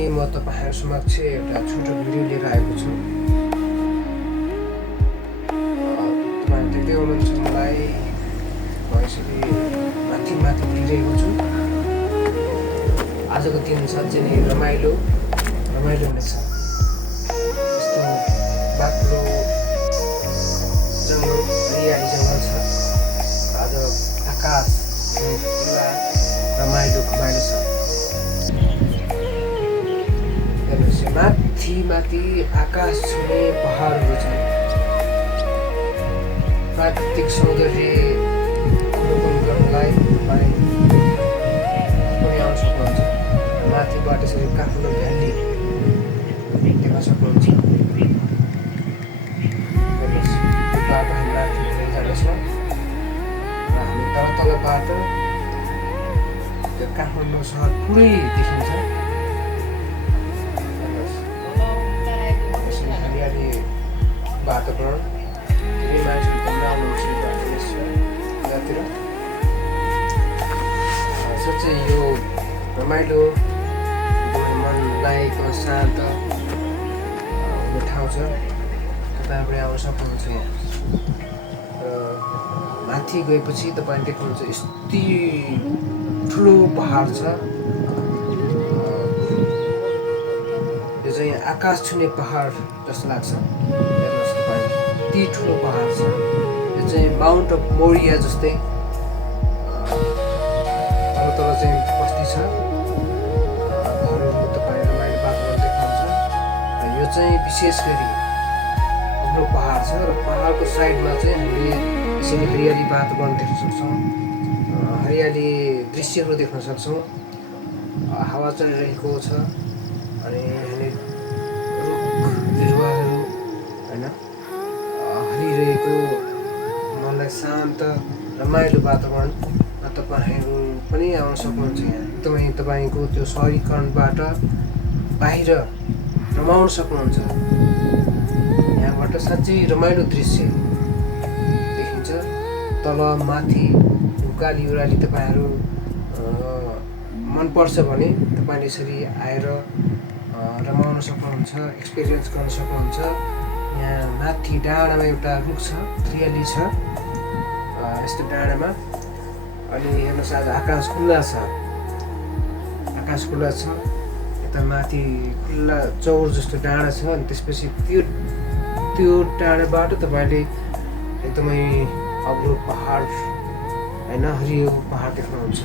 पनि म तपाईहरु समक्ष एउटा छोटो भिडियो लिएर आएको छु। तपाईहरु देख्दै हुनुहुन्छ मलाई म यसरी माथि उडिरहेको छु। आजको दिन साँच्चै नै रमाइलो हुनेछ। यस्तो बाक्लो जङ्गल हरियाली जङ्गल छ। आज आकाश पुरा रमाइलो छ। माथि आकाश छुने पहाडहरू छन्। प्राकृतिक सौन्दर्य अवलोकन गर्नलाई तपाईँ पनि आउन सक्नुहुन्छ। माथिबाट यसरी काठमाडौँ भ्याली देख्न सक्नुहुन्छ। बाटो हामी माथि जाँदैछ र हामी तलबाट त्यो काठमाडौँ सहर पुरै देखिन्छ। वातावरण धेरै मान्छेहरू घुम्न आउनुहुन्छ यतातिर। साँच्चै यो रमाइलो मन लागेको शान्त हुने ठाउँ छ। तपाईँ पनि आउन सक्नुहुन्छ। र माथि गएपछि तपाईँ देख्नुहुन्छ यति ठुलो पहाड छ। यो चाहिँ आकाश छुने पहाड जस्तो लाग्छ। यति ठुलो पहाड छ। यो चाहिँ माउन्ट अफ मोरिया जस्तै तल चाहिँ बस्ती छ। तपाईँ रमाइलो वातावरण देख्नुहुन्छ। र यो चाहिँ विशेष गरी ठुलो पहाड छ र पहाडको साइडमा चाहिँ हामीले यसरी हरियाली वातावरण देख्न सक्छौँ। हरियाली दृश्यहरू देख्न सक्छौँ। हावा चलिरहेको छ अनि रुख बिरुवाहरू होइन हरिरहेको मनलाई शान्त रमाइलो वातावरणमा तपाईँहरू पनि आउन सक्नुहुन्छ। यहाँ एकदमै तपाईँको त्यो सहरीकरणबाट बाहिर रमाउन सक्नुहुन्छ। यहाँबाट साँच्चै रमाइलो दृश्य देखिन्छ। तल माथि उकाली उराली तपाईँहरू मनपर्छ भने तपाईँले यसरी आएर रमाउन सक्नुहुन्छ, एक्सपिरियन्स गर्न सक्नुहुन्छ। यहाँ माथि डाँडामा एउटा रुख छ, हरियाली छ यस्तो डाँडामा। अनि हेर्नुहोस् आज आकाश खुल्ला छ। यता माथि खुल्ला चौर जस्तो डाँडा छ। अनि त्यसपछि त्यो डाँडाबाट तपाईँले एकदमै अग्लो पहाड होइन हरियो पहाड देख्नुहुन्छ।